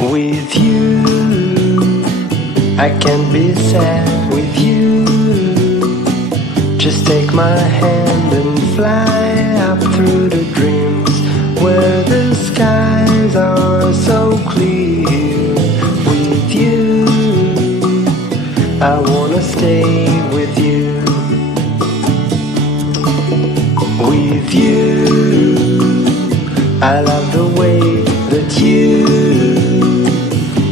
With you, I can't be sad with you. Just take my hand and fly up through the dreams where the skies are so clear. With you, I wanna stay with you. With you, I love the way that you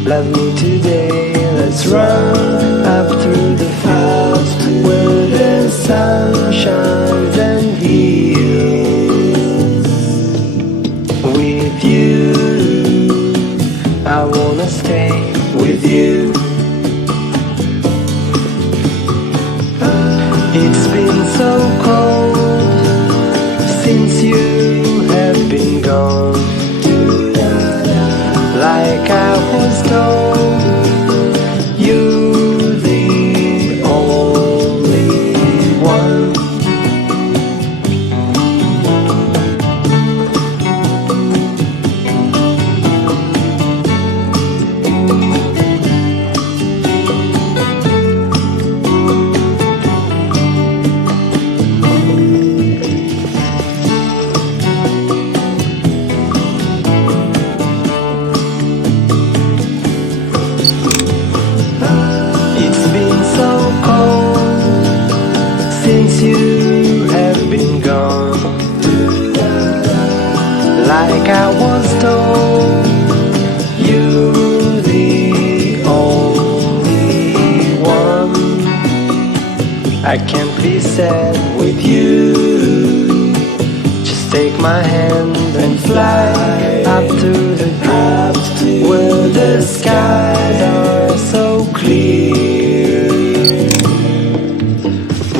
love me today. Let's run up through the fields where the sun shines and heals. With you, I wanna stay with you. It's been so cold since you have been gone. Like I was told, you're the only one. Since you have been gone, like I was told, you're the only one. I can't be sad with you. Just take my hand and fly up to the clouds where the skies are so clear.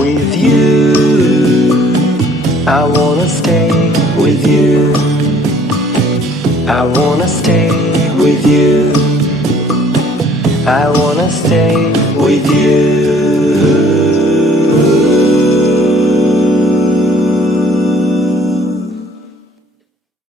With you, I wanna stay with you. I wanna stay with you. I wanna stay with you.